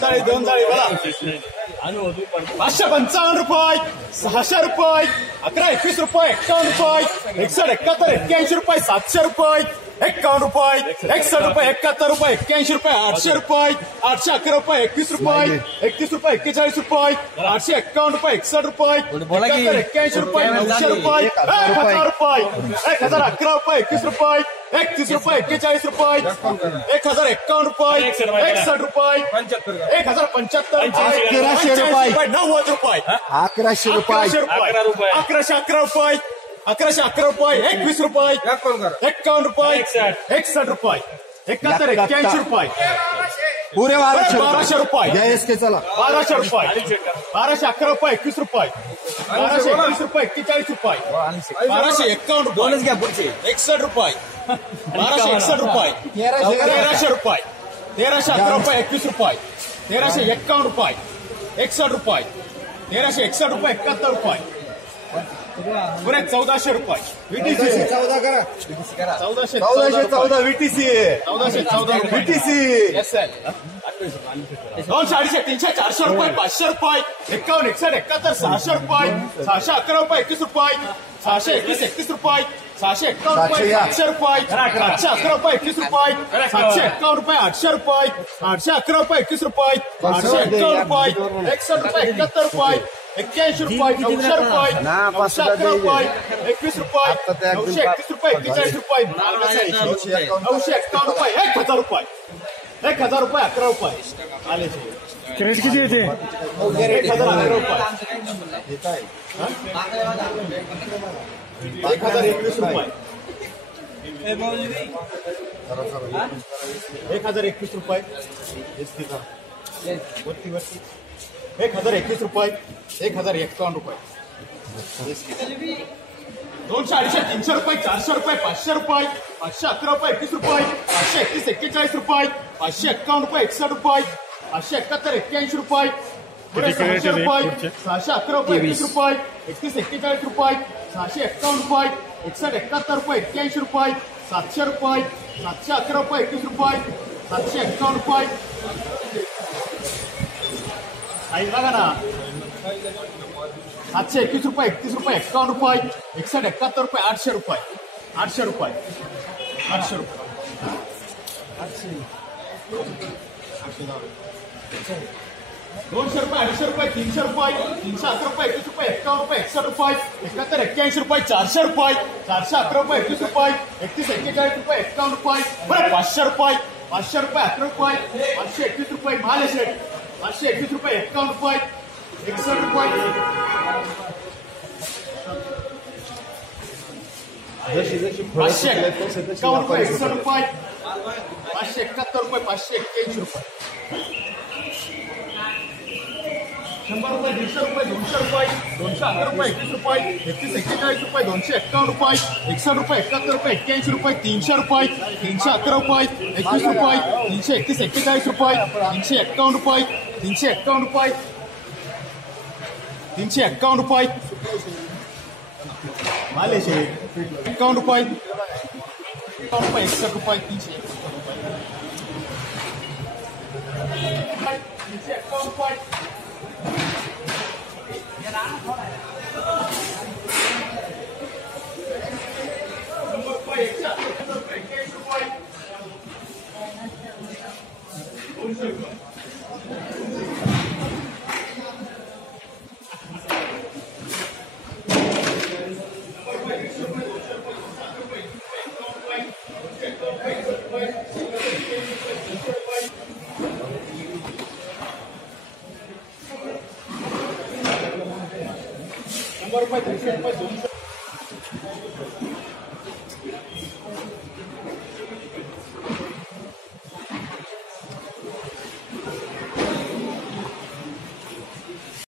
जाळी दोन जाळी बोला. पाचशे पंचावन्न रुपये सहाशे रुपये अकरा एकवीस रुपये एक्कावन्न रुपये एकसष्ट एकाहत्तर एक्क्याऐंशी रुपये सातशे रुपये. एक्कावन्न रुपये एकसष्ट रुपये एकाहत्तर रुपये एक्क्याऐंशी रुपये आठशे रुपये आठशे अकरा रुपये एकवीस रुपये एकतीस रुपये एक्केचाळीस रुपये आठशे एक्कावन्न रुपये एकसष्ट रुपये एक्क्याऐंशी रुपये नऊशे रुपये एक हज़ार रुपये. एक हज़ार अकरा रुपये एकवीस रुपये एकतीस रुपये एक्केचाळीस रुपये एक हज़ार एक्कावन्न रुपये एकसष्ट रुपये एक हज़ार पंच्याहत्तर अकराशे रुपये. नव्वद रुपये अकराशे रुपये. अकराशे अकरा रुपये अकराशे अकरा रुपये एकवीस रुपये एक्कावन्न रुपये एकसष्ट रुपये एकाहत्तर एक्क्याऐंशी रुपये पुरे बाराशे बाराशे रुपये. जय एस के चला बाराशे रुपये बाराशे अकरा रुपये एकवीस रुपये बाराशे एकवीस रुपये एक्केचाळीस रुपये बाराशे एक्कावन्न रुपये घ्या पुढचे एकसष्ट रुपये बाराशे एकसष्ट रुपये तेराशे रुपये तेराशे अकरा रुपये एकवीस रुपये तेराशे एक्कावन्न रुपये एकसष्ट रुपये तेराशे एकसष्ट रुपये एकाहत्तर रुपये पुरे चौदाशे रुपये चौदाशे चौदा करा चौदाशे चौदाशे चौदा व्हीटीसी चौदाशे चौदा व्हीटीसी दोनशे अडीचशे तीनशे चारशे रुपये पाचशे रुपये एकावन्न एकसष्ट एकाहत्तर सहाशे रुपये सहाशे अकरा रुपये एकवीस रुपये सहाशे एकवीस एकतीस रुपये सहाशे एक्कावन्न रुपये. सातशे रुपये सातशे अकरा रुपये एकवीस रुपये सातशे एक्कावन्न रुपये आठशे रुपये आठशे अकरा रुपये एकवीस रुपये आठशे एक्कावन्न रुपये एकसष्ट रुपये एकाहत्तर रुपये एक्क्याऐंशी रुपये नऊशे रुपये ना, नऊशे पाचशे अकरा रुपये. रुपये एकवीस रुपये आता त्या एकदम नऊशे एकवीस रुपये एक्केचाळीस रुपये नऊशे एक्कावन्न रुपये एक हज़ार रुपये एक हज़ार रुपये अकरा रुपये आले क्रेडिट किती येते एक हज़ार अकरा रुपये एक हज़ार एकवीस रुपये एक हज़ार एकवीस रुपये वरती वरती एक हज़ार एकवीस रुपये एक हज़ार एक्कावन्न रुपये। दोनशे अडीचशे तीनशे रुपये चारशे रुपये पाचशे रुपये पाचशे अकरा रुपये एकवीस रुपये पाचशे एकतीस एक्केचाळीस रुपये पाचशे एक्कावन्न रुपये एकसष्ट रुपये पाचशे एकाहत्तर एक्क्याऐंशी रुपये पुढे सहाशे रुपये सहाशे अकरा रुपये एकवीस रुपये एकतीस एक्केचाळीस रुपये सहाशे एक्कावन्न रुपये एकसष्ट एकाहत्तर रुपये एक्क्याऐंशी रुपये सातशे रुपये सातशे अकरा रुपये एकवीस रुपये सातशे एक्कावन्न रुपये आई बघा ना सातशे रुपये एकतीस रुपये एक्कावन्न रुपये एकसष्ट एकाहत्तर रुपये आठशे रुपये आठशे रुपये आठशे रुपये दोनशे रुपये अडीचशे रुपये तीनशे रुपये तीनशे अकरा रुपये एकवीस रुपये एक्कावन्न रुपये एकसष्ट रुपये एकाहत्तर एक्क्याऐंशी रुपये चारशे रुपये चारशे अकरा रुपये एकवीस रुपये एकतीस एक्केचाळीस रुपये एक्कावन्न रुपये बरं पाचशे रुपये पाचशे रुपये अकरा रुपये पाचशे एकवीस रुपये महाले शेठ पाचशे एकवीस रुपये एक्कावन्न रुपये एकसष्ट रुपये पाचशे एक्कावन्न रुपये एकसष्ट रुपये पाचशे एकाहत्तर रुपये पाचशे एक्क्याऐंशी रुपये शंभर रुपये दीडशे रुपये दोनशे रुपये दोनशे अकरा रुपये एकवीस रुपये एकतीस एक्केचाळीस रुपये दोनशे एक्कावन्न रुपये एकसष्ट रुपये एकाहत्तर रुपये एक्क्याऐंशी रुपये तीनशे रुपये तीनशे अकरा रुपये एकवीस रुपये तीनशे एकतीस एक्केचाळीस रुपये तीनशे एक्कावन्न रुपये तीनशे एक्कावन्न रुपये तीनशे एक्कावन्न रुपये मालेशे एक्कावन्न रुपये एक्कावन्न रुपये एकसष्ट रुपये तीनशे एकसष्ट रुपये तीनशे एक्कावन्न रुपये शंभर शंभर रुपये दीडशे रुपये दोनशे